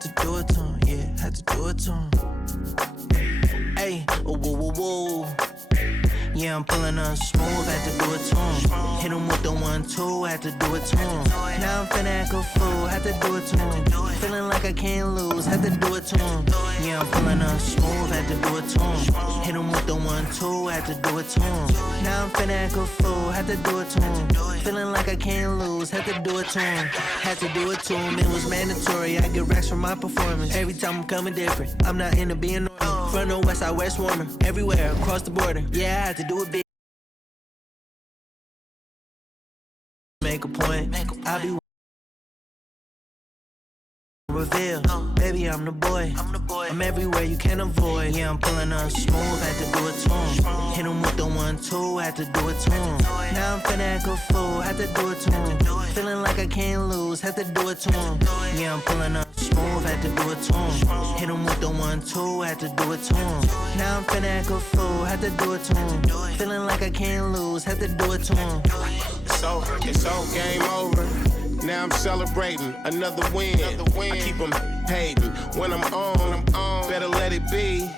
had to do it to him, yeah, had to do it to him. Hey, whoa, whoa, whoa. Yeah, I'm pulling up smooth, had to do it to him. Hit him with the 1-2, had to do it to him. Now I'm finna act a fool, had to do it to him. Feeling like I can't lose, had to do it to him. Yeah, I'm pulling up smooth, had to do it to him. Hit him with the 1-2, had to do it to him. Now I'm finna act a fool, had to do it to him. Feeling like I can't lose, had to do it to him. Had to do it to him, it was mandatory. I get racks from my performance. Every time I'm coming different, I'm not into being normal. From the west side, west warmer, everywhere across the border. Yeah, I had to do it big. Make a point, I'll be reveal. Baby, I'm the boy. I'm everywhere you can avoid. Yeah, I'm pulling up smooth, had to do it to him. Hit him with the 1-2, had to do it to him. Now I'm finna act a fool, had to do it to him. Feeling like I can't lose, had to do it to him. Yeah, I'm pulling up smooth, had to do it to him. Hit him with the 1-2, had to do it to him. Now I'm finna act a fool, had to do it to him. Feeling like I can't lose, had to do it to him. It's all game over. Now I'm celebrating another win. I keep them hating. When I'm on, better let it be.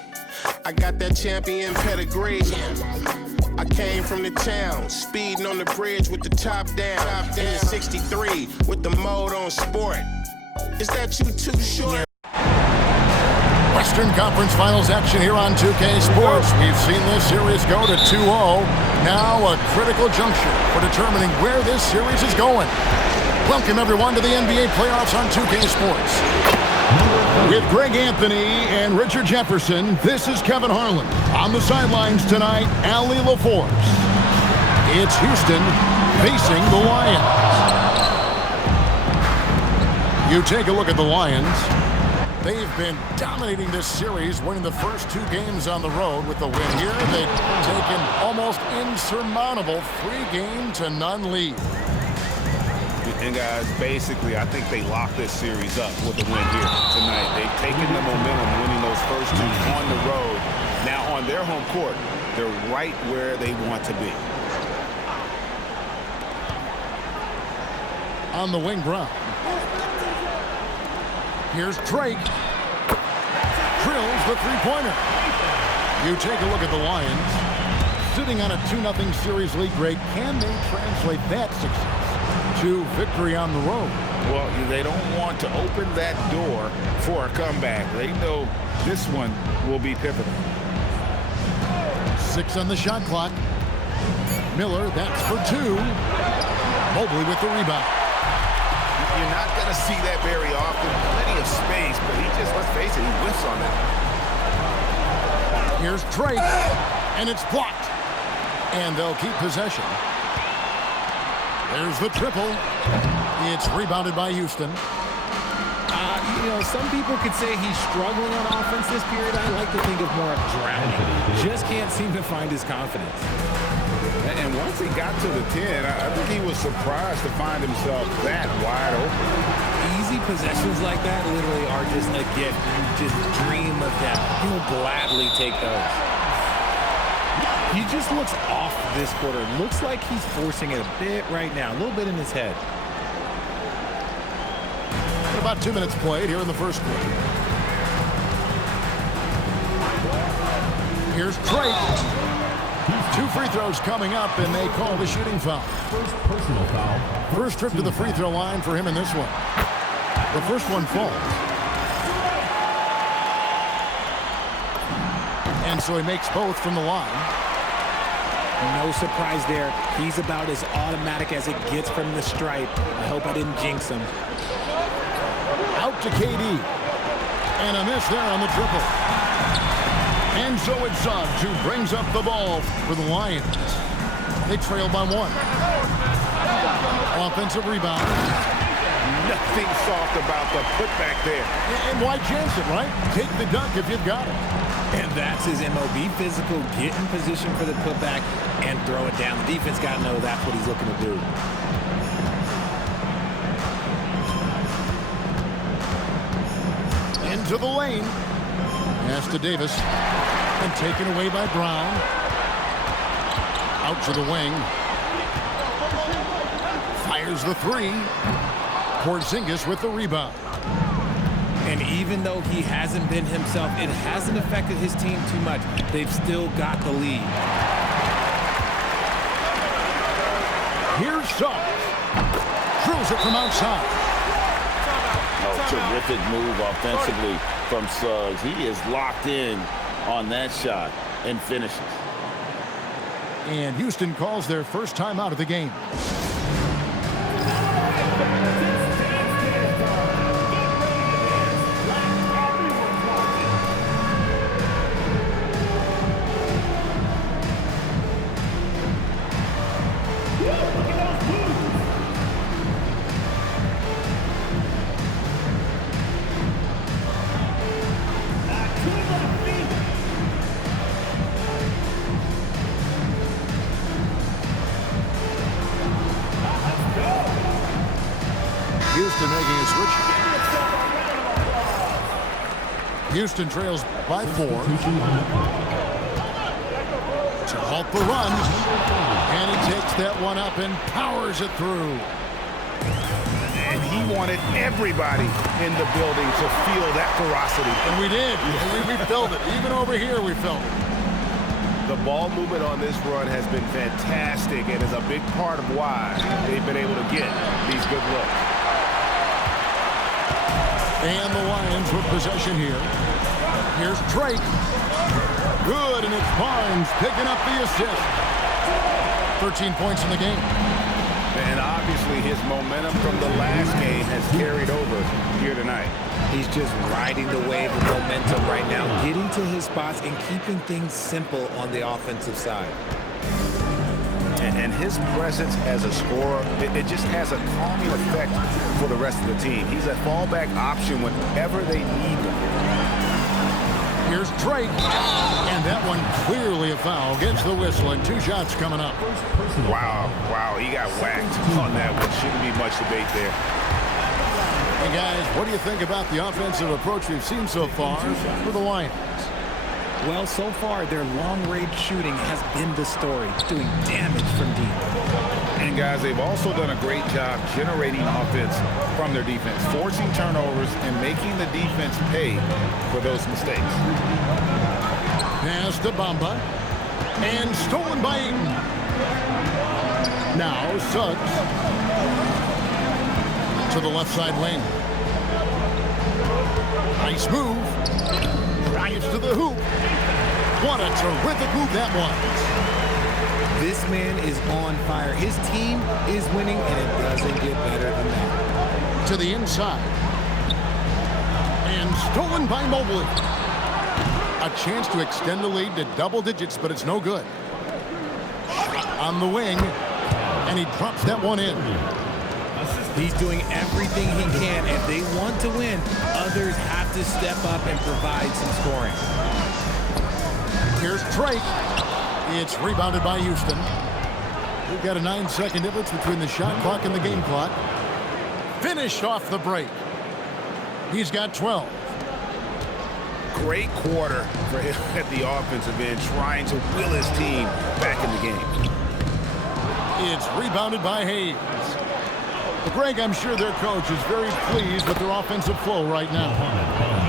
I got that champion pedigree. I came from the town, speeding on the bridge with the top down. In the 63 with the mode on sport. Is that you too short? Western Conference Finals action here on 2K Sports. We've seen this series go to 2-0. Now a critical juncture for determining where this series is going. Welcome everyone to the NBA playoffs on 2K Sports. With Greg Anthony and Richard Jefferson, this is Kevin Harlan. On the sidelines tonight, Allie LaForce. It's Houston facing the Lions. You take a look at the Lions. They've been dominating this series, winning the first 2 games on the road. With the win here, they've taken almost insurmountable 3-0 lead. And guys, basically, I think they locked this series up with a win here tonight. They've taken the momentum, winning those first 2 on the road. Now on their home court, they're right where they want to be. On the wing, Brown. Here's Drake. Drills the three-pointer. You take a look at the Lions. Sitting on a 2-0 series lead, Greg. Can they translate that success to victory on the road? Well, they don't want to open that door for a comeback. They know this one will be pivotal. 6 on the shot clock. Miller, that's for 2. Mobley with the rebound. You're not going to see that very often. Plenty of space, but he just, let's face it, he whiffs on that. Here's Drake, and it's blocked. And they'll keep possession. There's the triple. It's rebounded by Houston. Some people could say he's struggling on offense this period. I like to think of more of drowning. Just can't seem to find his confidence. And once he got to the 10, I think he was surprised to find himself that wide open. Easy possessions like that literally are just a gift. You just dream of them. He'll gladly take those. He just looks off this quarter. Looks like he's forcing it a bit right now. A little bit in his head. About 2 minutes played here in the first quarter. Here's Drake. 2 free throws coming up, and they call the shooting foul. First personal foul. First trip to the free throw line for him in this one. The first one falls. And so he makes both from the line. No surprise there. He's about as automatic as it gets from the stripe. I hope I didn't jinx him. Out to KD. And a miss there on the triple. And so it's Suggs who brings up the ball for the Lions. They trail by 1. Offensive rebound. Nothing soft about the putback there. And why chance it, right? Take the dunk if you've got it. And that's his MO. Be physical, get in position for the putback, and throw it down. The defense got to know that's what he's looking to do. Into the lane. Pass to Davis. And taken away by Brown. Out to the wing. Fires the 3. Porzingis with the rebound. And even though he hasn't been himself, it hasn't affected his team too much. They've still got the lead. Here's Suggs. Drills it from outside. Oh, terrific move offensively from Suggs. He is locked in on that shot and finishes. And Houston calls their first time out of the game. Houston making a switch. Houston trails by 4. To halt the run. And he takes that one up and powers it through. And he wanted everybody in the building to feel that ferocity. And we did. We felt it. Even over here, we felt it. The ball movement on this run has been fantastic and is a big part of why they've been able to get these good looks. And the Lions with possession here. Here's Drake. Good, and it's Barnes picking up the assist. 13 points in the game. And obviously his momentum from the last game has carried over here tonight. He's just riding the wave of momentum right now, getting to his spots and keeping things simple on the offensive side. And his presence as a scorer, it just has a calming effect for the rest of the team. He's a fallback option whenever they need him. Here's Drake. And that one clearly a foul. Gets the whistle, and 2 shots coming up. Wow, he got whacked on that one. Shouldn't be much debate there. Hey, guys, what do you think about the offensive approach we've seen so far for the Lions? Well, so far, their long-range shooting has been the story, doing damage from deep. And, guys, they've also done a great job generating offense from their defense, forcing turnovers and making the defense pay for those mistakes. Pass to Bamba. And stolen by Ayton. Now Suggs. To the left side lane. Nice move. Drives to the hoop. What a terrific move that was. This man is on fire. His team is winning, and it doesn't get better than that. To the inside. And stolen by Mobley. A chance to extend the lead to double digits, but it's no good. Shot on the wing. And he drops that one in. He's doing everything he can. If they want to win, others have to step up and provide some scoring. Here's Drake. It's rebounded by Houston. We've got a 9-second difference between the shot clock and the game clock. Finished off the break. He's got 12. Great quarter for him at the offensive end, trying to will his team back in the game. It's rebounded by Hayes. But Greg, I'm sure their coach is very pleased with their offensive flow right now.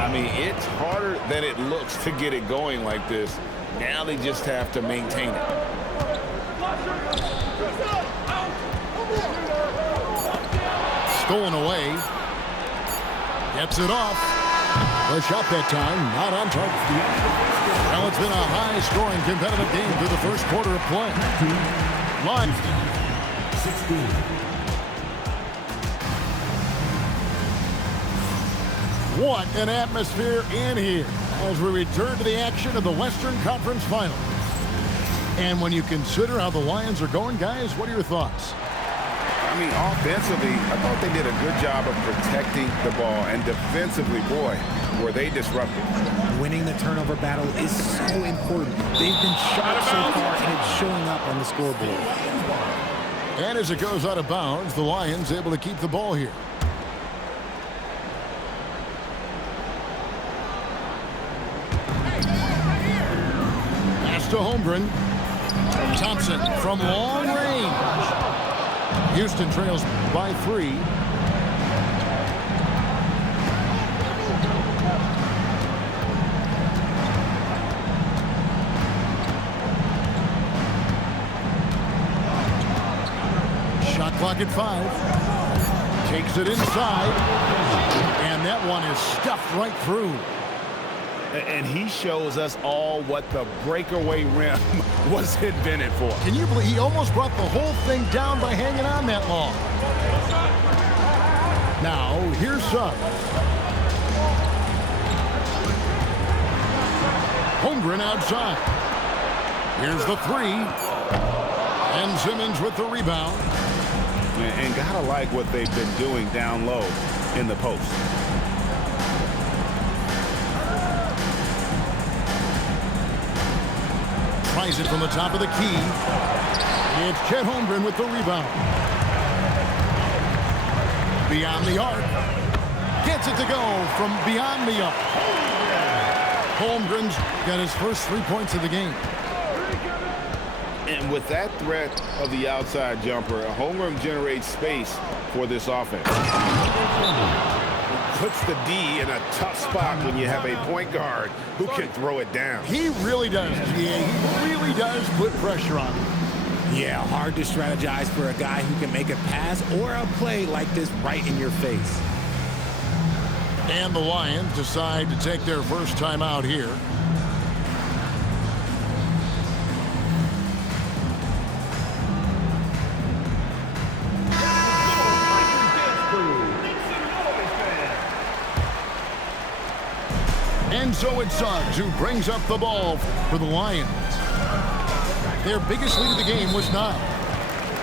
I mean, it's harder than it looks to get it going like this. Now they just have to maintain it. Stolen away. Gets it off. The shot that time, not on target. Well, it's been a high-scoring, competitive game through the first quarter of play. Lions 16. What an atmosphere in here as we return to the action of the Western Conference Finals. And when you consider how the Lions are going, guys, what are your thoughts? I mean, offensively, I thought they did a good job of protecting the ball. And defensively, boy, were they disruptive. Winning the turnover battle is so important. They've been sharp so far, and it's showing up on the scoreboard. And as it goes out of bounds, the Lions able to keep the ball here. Pass to Holmgren. Thompson from long range. Houston trails by 3. clock at 5. Takes it inside. And that one is stuffed right through. And he shows us all what the breakaway rim was invented for. Can you believe he almost brought the whole thing down by hanging on that long? Now, here's Suggs. Holmgren outside. Here's the 3. And Simmons with the rebound. And gotta like what they've been doing down low in the post. Tries it from the top of the key. It's Chet Holmgren with the rebound. Beyond the arc. Gets it to go from beyond the arc. Holmgren's got his first 3 points of the game. And with that threat of the outside jumper, Holmgren generates space for this offense. Puts the D in a tough spot when you have a point guard who can throw it down. He really does, GA. He really does put pressure on him. Yeah, hard to strategize for a guy who can make a pass or a play like this right in your face. And the Lions decide to take their first time out here. And so it's Suggs who brings up the ball for the Lions. Their biggest lead of the game was 9.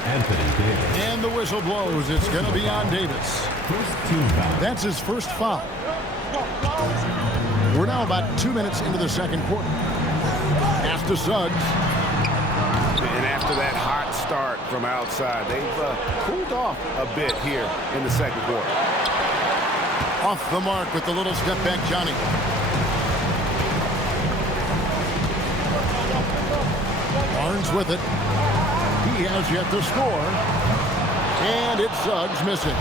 Anthony Davis. And the whistle blows. It's going to be on Davis. First team foul. That's his first foul. We're now about 2 minutes into the second quarter. Pass to Suggs. And after that hot start from outside, they've cooled off a bit here in the second quarter. Off the mark with the little step back, Johnny. Barnes with it. He has yet to score. And it's Suggs missing.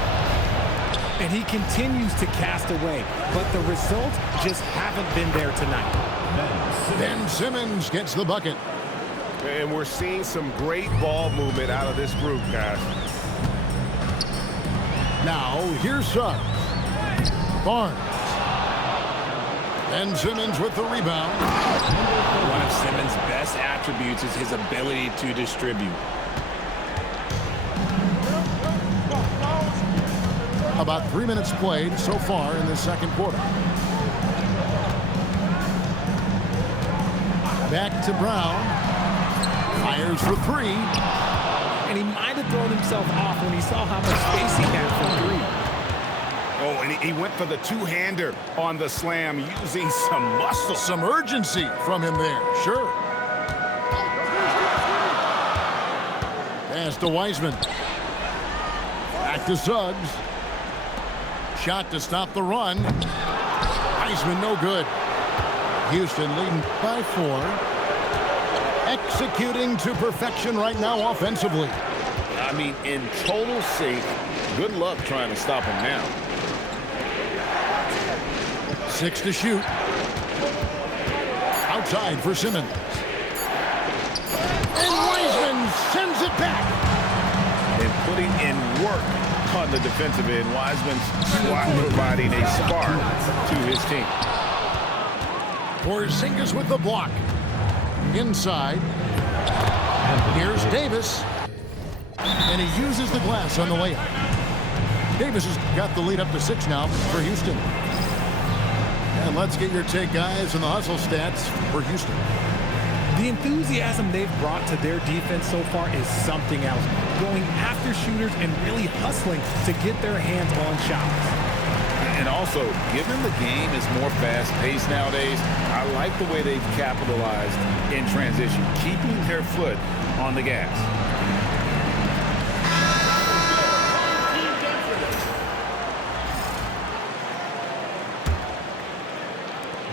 And he continues to cast away, but the results just haven't been there tonight. Ben Simmons gets the bucket. And we're seeing some great ball movement out of this group, guys. Now, here's Suggs. Barnes. Ben Simmons with the rebound. One of Simmons' best attributes is his ability to distribute. About 3 minutes played so far in the second quarter. Back to Brown. Fires for 3. And he might have thrown himself off when he saw how much space he had for 3. Oh, and he went for the two-hander on the slam, using some muscle. Some urgency from him there, sure. Pass to Wiseman. Back to Suggs. Shot to stop the run. Wiseman no good. Houston leading by 4. Executing to perfection right now offensively. I mean, in total sync. Good luck trying to stop him now. 6 to shoot. Outside for Simmons. And Wiseman sends it back. And putting in work on the defensive end. Wiseman's squad providing a spark to his team. Porzingis with the block. Inside. Here's Davis. And he uses the glass on the layup. Davis has got the lead up to 6 now for Houston. And let's get your take, guys, on the hustle stats for Houston. The enthusiasm they've brought to their defense so far is something else. Going after shooters and really hustling to get their hands on shots. And also, given the game is more fast-paced nowadays, I like the way they've capitalized in transition, keeping their foot on the gas.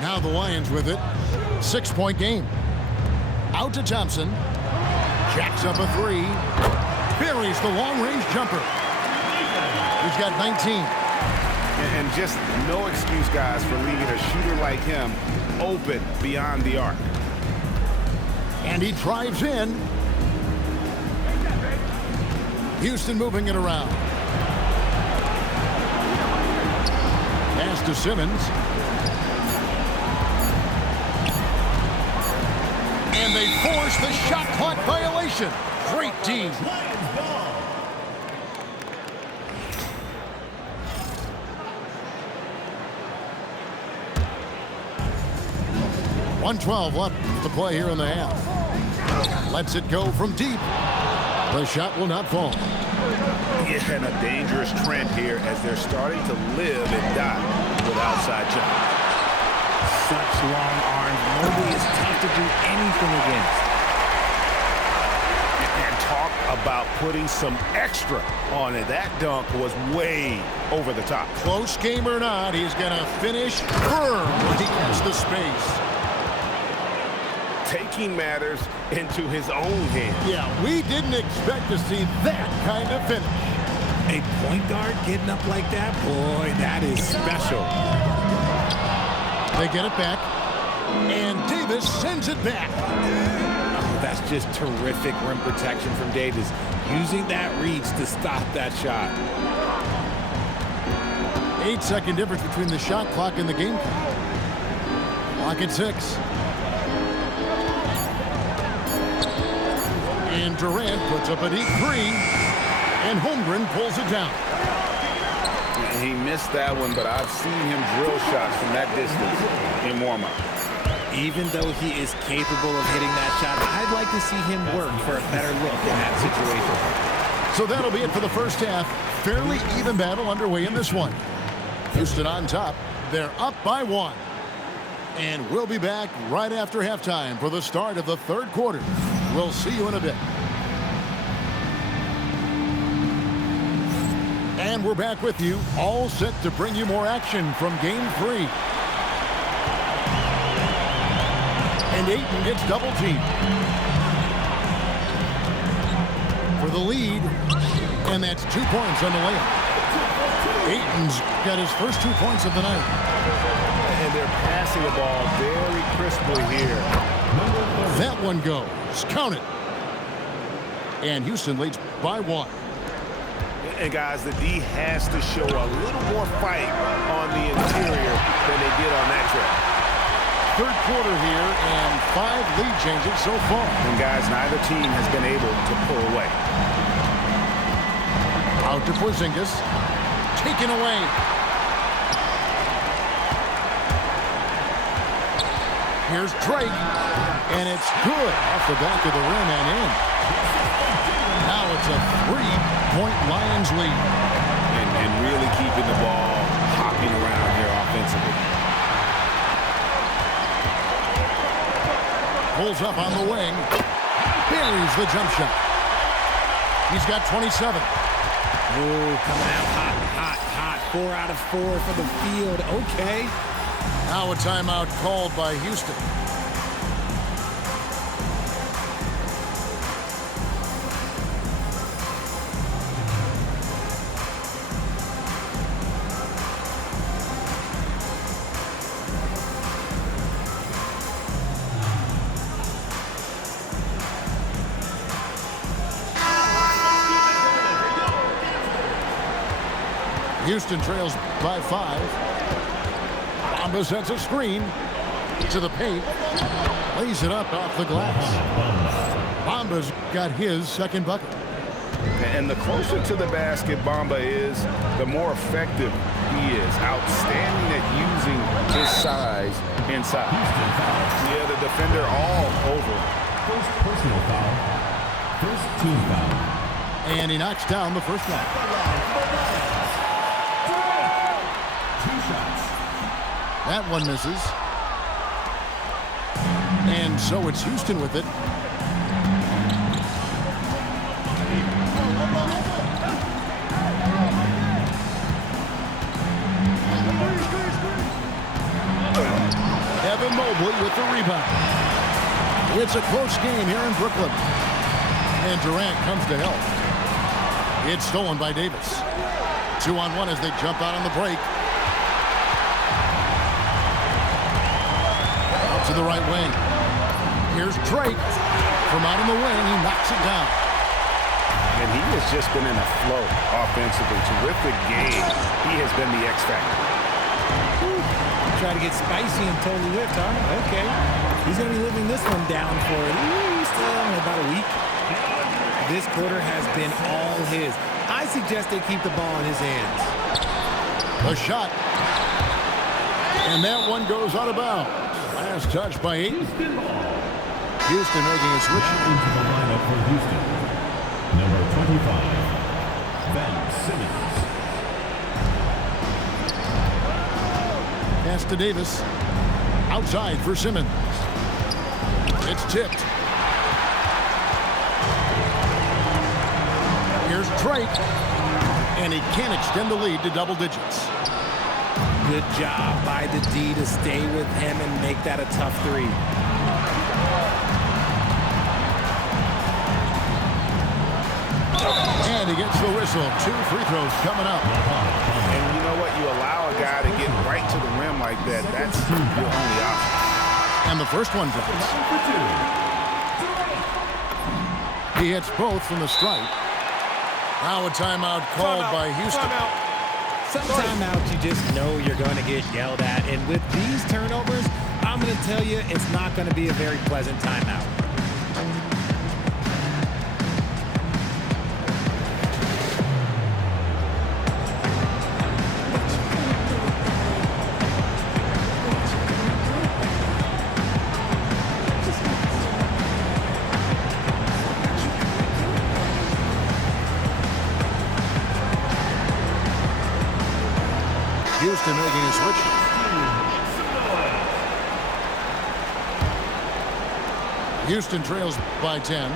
Now the Lions with it. 6-point game. Out to Thompson. Jacks up a 3. Buries the long-range jumper. He's got 19. And just no excuse, guys, for leaving a shooter like him open beyond the arc. And he drives in. Houston moving it around. Pass to Simmons. And they force the shot clock violation. Great team. 1:12 left to play here in the half. Lets it go from deep. The shot will not fall. Yeah, and a dangerous trend here as they're starting to live and die with outside shots. Such long arms. Mobley is tough to do anything against. And talk about putting some extra on it. That dunk was way over the top. Close game or not, he's going to finish firm when he gets the space. Taking matters into his own hands. Yeah, we didn't expect to see that kind of finish. A point guard getting up like that? Boy, that is special. They get it back, and Davis sends it back. Oh, that's just terrific rim protection from Davis. Using that reach to stop that shot. 8-second difference between the shot clock and the game clock. Clock at 6. And Durant puts up a deep three, and Holmgren pulls it down. He missed that one, but I've seen him drill shots from that distance in warm-up. Even though he is capable of hitting that shot, I'd like to see him work for a better look in that situation. So that'll be it for the first half. Fairly even battle underway in this one. Houston on top. They're up by 1. And we'll be back right after halftime for the start of the third quarter. We'll see you in a bit. And we're back with you, all set to bring you more action from Game 3. And Ayton gets double-teamed. For the lead, and that's 2 points on the layup. Ayton's got his first 2 points of the night. And they're passing the ball very crisply here. That one goes. Count it. And Houston leads by 1. And guys, the D has to show a little more fight on the interior than they did on that trip. Third quarter here, and 5 lead changes so far. And guys, neither team has been able to pull away. Out to Porzingis. Taken away. Here's Drake. And it's good off the back of the rim and in. Now it's a 3-point Lions lead. And really keeping the ball hopping around here offensively. Pulls up on the wing. Buries the jump shot. He's got 27. Oh, coming out hot, hot, hot. 4 out of 4 for the field. Okay. Now a timeout called by Houston. Houston trails by 5. Bamba sets a screen to the paint. Lays it up off the glass. Bamba's got his second bucket. And the closer to the basket Bamba is, the more effective he is. Outstanding at using his size inside. Yeah, the defender all over. First personal foul. First team foul. And he knocks down the first one. That one misses. And so it's Houston with it. Evan Mobley with the rebound. It's a close game here in Brooklyn. And Durant comes to help. It's stolen by Davis. 2-on-1 as they jump out on the break. To the right wing. Here's Drake. From out in the wing, he knocks it down. and he has just been in a flow offensively. Terrific game. He has been the X factor. Try to get spicy and totally whipped, huh? Okay. He's going to be living this one down for at least about a week. This quarter has been all his. I suggest they keep the ball in his hands. A shot. And that one goes out of bounds. Last touch by Ayton. Houston making a switch. Into the lineup for Houston. Number 25, Ben Simmons. Pass to Davis. Outside for Simmons. It's tipped. Here's Drake. And he can't extend the lead to double digits. Good job by the D to stay with him and make that a tough three. And he gets the whistle. 2 free throws coming up. And you know what? You allow a guy to get right to the rim like that. That's your only option. And the first one drops. He hits both from the stripe. Now a timeout called by Houston. Some timeouts you just know you're going to get yelled at. And with these turnovers, I'm going to tell you it's not going to be a very pleasant timeout. Houston making a switch. Houston trails by 10.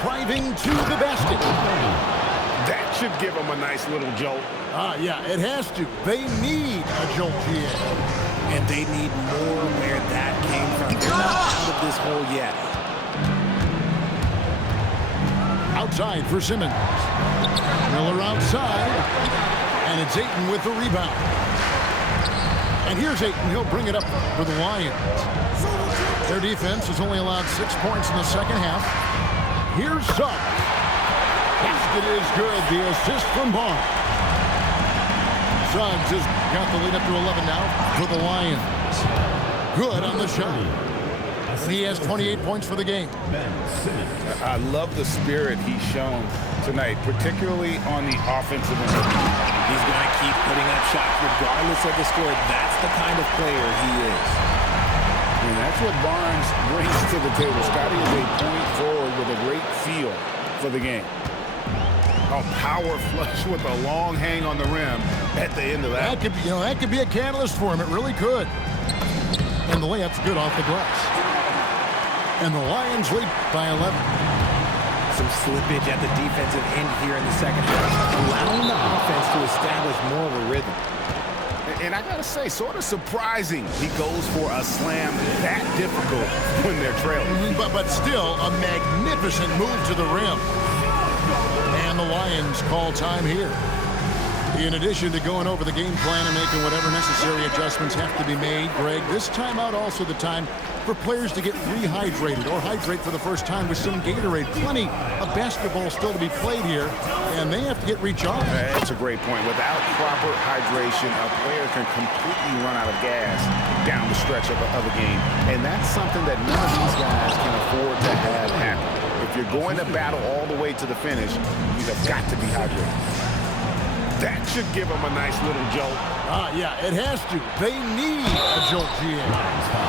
Driving to the basket. That should give them a nice little jolt. Yeah, it has to. They need a jolt here. And they need more where that came from. They're not out of this hole yet. Outside for Simmons. Miller outside. And it's Ayton with the rebound. And here's Ayton. He'll bring it up for the Lions. Their defense has only allowed 6 points in the second half. Here's Suggs. Basket is good. The assist from Barnes. Suggs has got the lead up to 11 now for the Lions. Good on the shot. He has 28 points for the game. I love the spirit he's shown tonight, particularly on the offensive end. He's going to keep putting up shots regardless of the score. That's the kind of player he is. And that's what Barnes brings to the table. Scotty is a point forward with a great feel for the game. A power flush with a long hang on the rim at the end of that. That could be a catalyst for him. It really could. And the layup's good off the glass. And the Lions lead by 11. Some slippage at the defensive end here in the second half, allowing the offense to establish more of a rhythm. And I got to say, sort of surprising he goes for a slam that difficult when they're trailing. But still, a magnificent move to the rim. And the Lions call time here. In addition to going over the game plan and making whatever necessary adjustments have to be made, Greg, this timeout also the time for players to get rehydrated or hydrate for the first time with some Gatorade. Plenty of basketball still to be played here, and they have to get recharged. That's a great point. Without proper hydration, a player can completely run out of gas down the stretch of a game, and that's something that none of these guys can afford to have happen. If you're going to battle all the way to the finish, you have got to be hydrated. That should give them a nice little jolt. Yeah, it has to. They need a jolt here.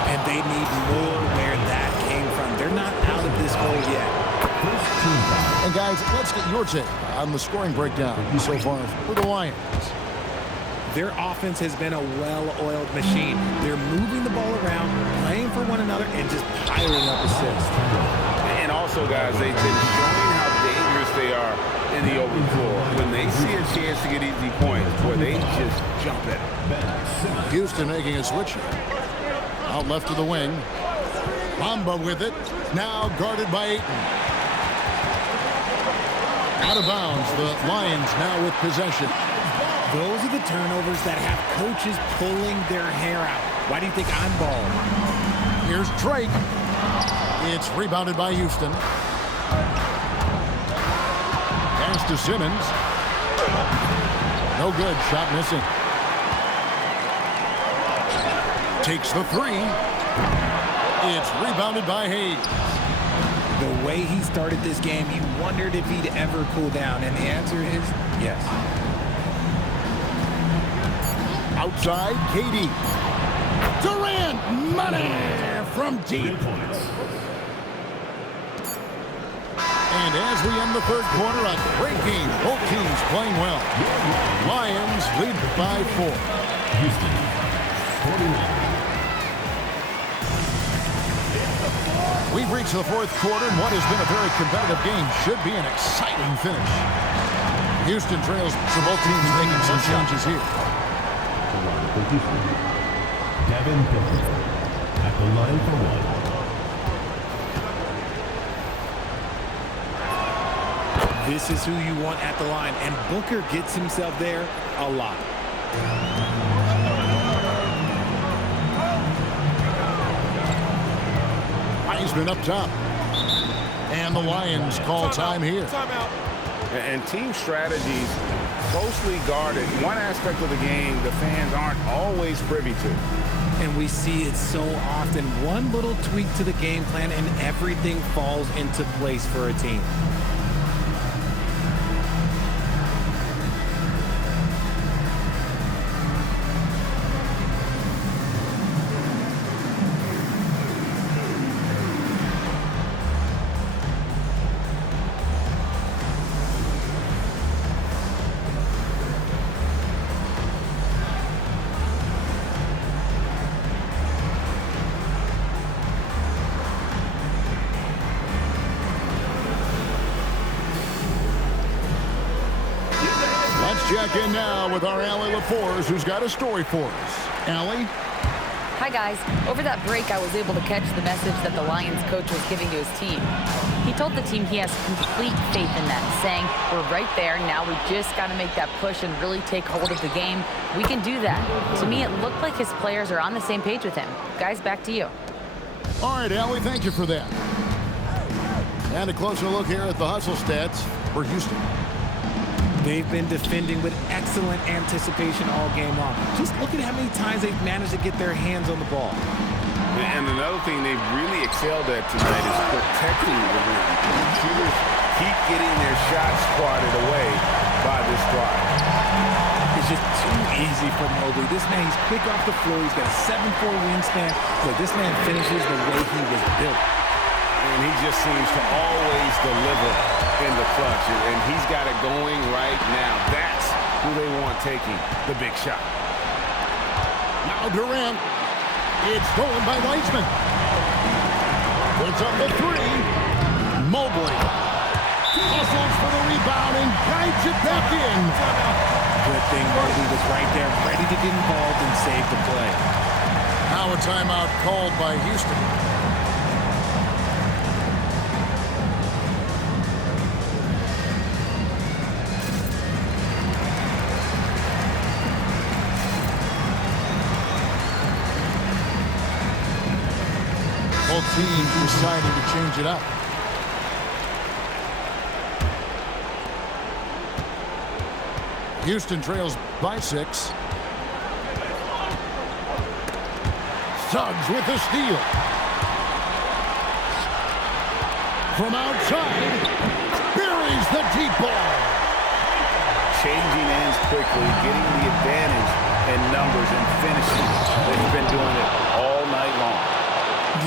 And they need more where that came from. They're not out of this hole yet. And guys, let's get your take on the scoring breakdown so far for the Lions. Their offense has been a well-oiled machine. They're moving the ball around, playing for one another, and just piling up assists. And also, guys, they've been showing how dangerous they are in the open floor. When they see a chance to get easy points, boy, they just jump at it. Houston making a switch. Out left to the wing. Bamba with it. Now guarded by Ayton. Out of bounds. The Lions now with possession. Those are the turnovers that have coaches pulling their hair out. Why do you think I'm balling? Here's Drake. It's rebounded by Houston. Pass to Simmons. No good. Shot missing. Takes the three. It's rebounded by Hayes. The way he started this game, you wondered if he'd ever cool down, and the answer is yes. Outside, KD. Durant, money from deep. And as we end the third quarter, a great game. Both teams playing well. Lions lead by 4. Houston, 49. We've reached the fourth quarter, and what has been a very competitive game should be an exciting finish. Houston trails, so both teams making some changes here. For Houston, Devin Booker at the line for one. This is who you want at the line, and Booker gets himself there a lot. Heisman up top. And the Lions call time here. And team strategies closely guarded. One aspect of the game the fans aren't always privy to. And we see it so often. One little tweak to the game plan and everything falls into place for a team. Check in now with our Allie LaForce, who's got a story for us. Allie? Hi, guys. Over that break, I was able to catch the message that the Lions coach was giving to his team. He told the team he has complete faith in them, saying, we're right there. Now we just got to make that push and really take hold of the game. We can do that. To me, it looked like his players are on the same page with him. Guys, back to you. All right, Allie, thank you for that. And a closer look here at the hustle stats for Houston. They've been defending with excellent anticipation all game long. Just look at how many times they've managed to get their hands on the ball. And another thing they've really excelled at tonight is protecting the rim. Shooters keep getting their shots swatted away by this drive. It's just too easy for Mobley. This man, he's quick off the floor. He's got a 7'4" wingspan. But this man finishes the way he was built. And he just seems to always deliver in the clutch. And he's got it going right now. That's who they want taking the big shot. Now Durant. It's stolen by Weissman. Puts up the three. Mobley hustles for the rebound and guides it back in. Good thing Mobley was right there, ready to get involved and save the play. Now a timeout called by Houston. Both teams deciding to change it up. Houston trails by 6. Suggs with the steal. From outside, buries the deep ball. Changing ends quickly, getting the advantage in numbers and finishing. They've been doing it all night long.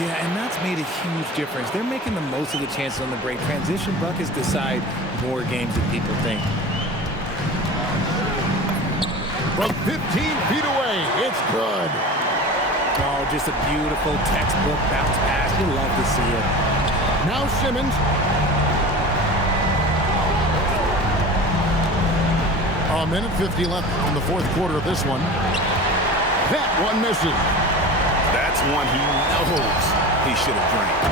Yeah, and that's made a huge difference. They're making the most of the chances on the break. Transition buckets decide more games than people think. From 15 feet away, it's good. Oh, just a beautiful textbook bounce pass. You love to see it. Now Simmons. A minute 50 left in the fourth quarter of this one. That one misses. That's one he knows he should have drained.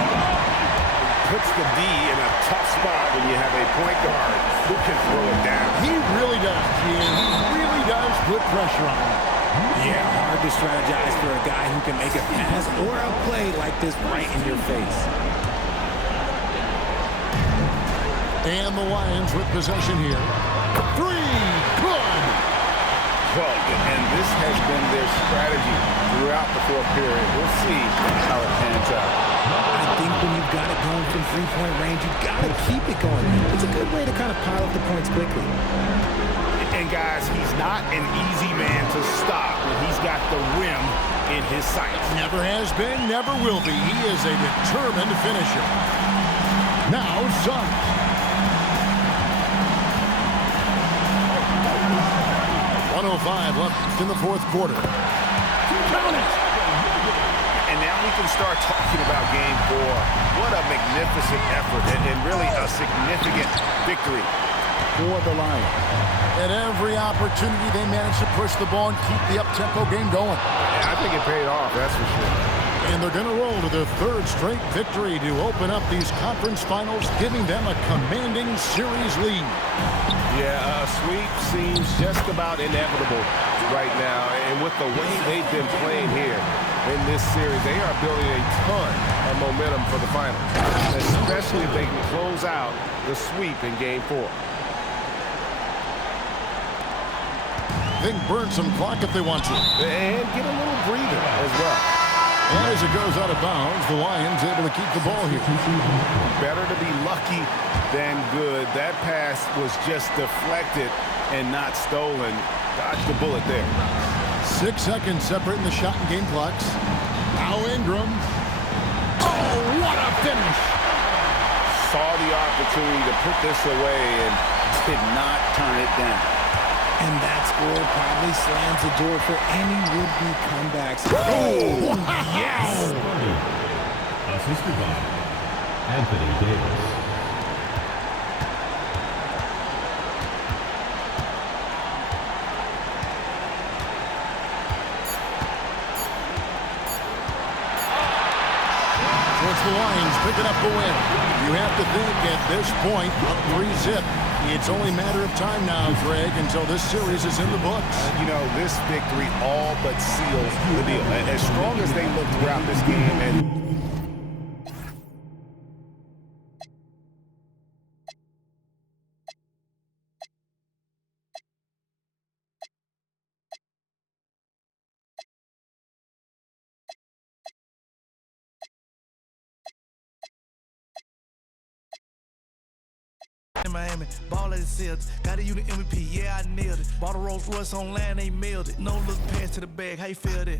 Puts the D in a tough spot when you have a point guard who can throw it down. He really does, Gene. He really does put pressure on him. Yeah, hard to strategize for a guy who can make a pass or a play like this right in your face. And the Lions with possession here. Three, good. Well, and this has been their strategy throughout the fourth period. We'll see how it pans out. I think when you've got it going from three-point range, you've got to keep it going. It's a good way to kind of pile up the points quickly. And guys, he's not an easy man to stop when he's got the rim in his sights. Never has been, never will be. He is a determined finisher. Now, Suns. 1:05 left in the fourth quarter. Count it! And now we can start talking about game 4. What a magnificent effort and really a significant victory for the Lions. At every opportunity, they managed to push the ball and keep the up-tempo game going. I think it paid off, that's for sure. And they're going to roll to their third straight victory to open up these conference finals, giving them a commanding series lead. Yeah, a sweep seems just about inevitable right now. And with the way they've been playing here in this series, they are building a ton of momentum for the finals, especially if they can close out the sweep in game 4. They can burn some clock if they want to. And get a little breather as well. And as it goes out of bounds, the Lions able to keep the ball here. Better to be lucky than good. That pass was just deflected and not stolen. Dodged the bullet there. 6 seconds separating the shot and game clocks. Now Ingram. Oh, what a finish! Saw the opportunity to put this away and did not turn it down. And that score probably slams the door for any would-be comebacks. Oh, yes! Assisted by Anthony Davis. So it's the Lions picking up the win. You have to think at this point, up 3-zip. It's only a matter of time now, Greg, until this series is in the books. You know, this victory all but seals the deal. As strong as they look throughout this game, and in Miami, ball at the Celtics. Got a unit MVP, yeah, I nailed it. Bought a Rolls Royce on land, they mailed it. No look pass to the bag, how you feel that?